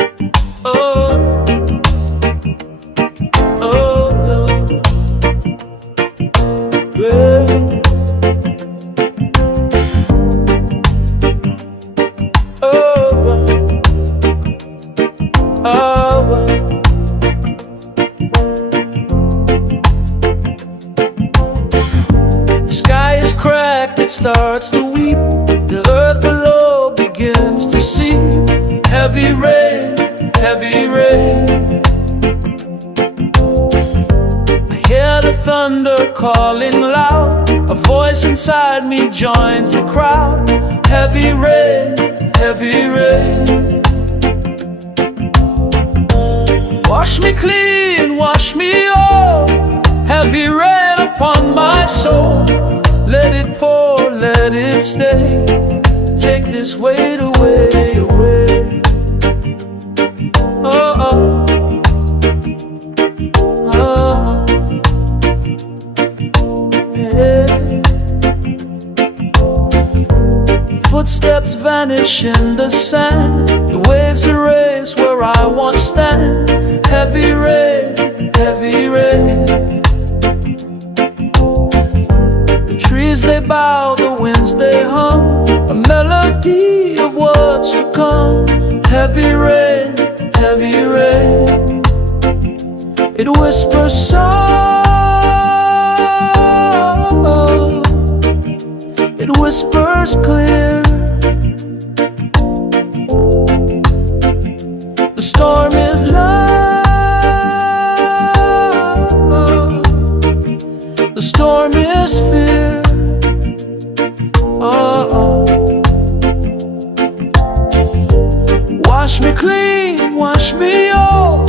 Oh, oh, yeah. The sky is cracked, it starts to weep. The earth below begins to seep. Heavy rain, heavy rain. I hear the thunder calling loud. A voice inside me joins the crowd. Heavy rain, heavy rain. Wash me clean, wash me all. Heavy rain upon my soul. Let it pour, let it stay. Take this weight away, away. Oh, oh. Oh, yeah. Footsteps vanish in the sand. The waves erase where I once stand. Heavy rain, heavy rain. The trees they bow, the winds they hum. A melody of words to come. Heavy rain, heavy rain. It whispers soft, it whispers clear. The storm is love, the storm is fear. Oh, oh. Wash me clean, wash me all.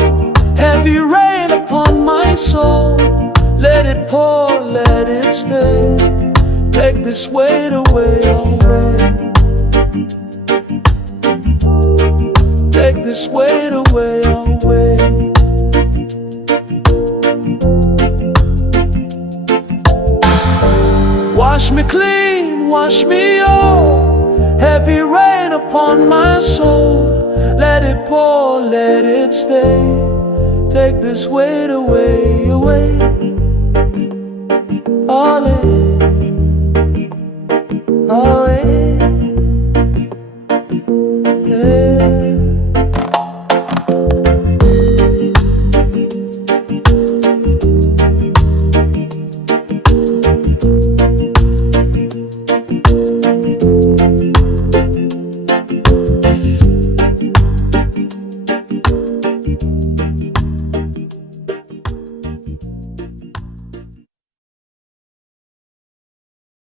Heavy rain upon my soul. Let it pour, let it stay. Take this weight away, away. Take this weight away, away. Wash me clean, wash me all. Heavy rain upon my soul. Let it pour, let it stay. Take this weight away, away. All in.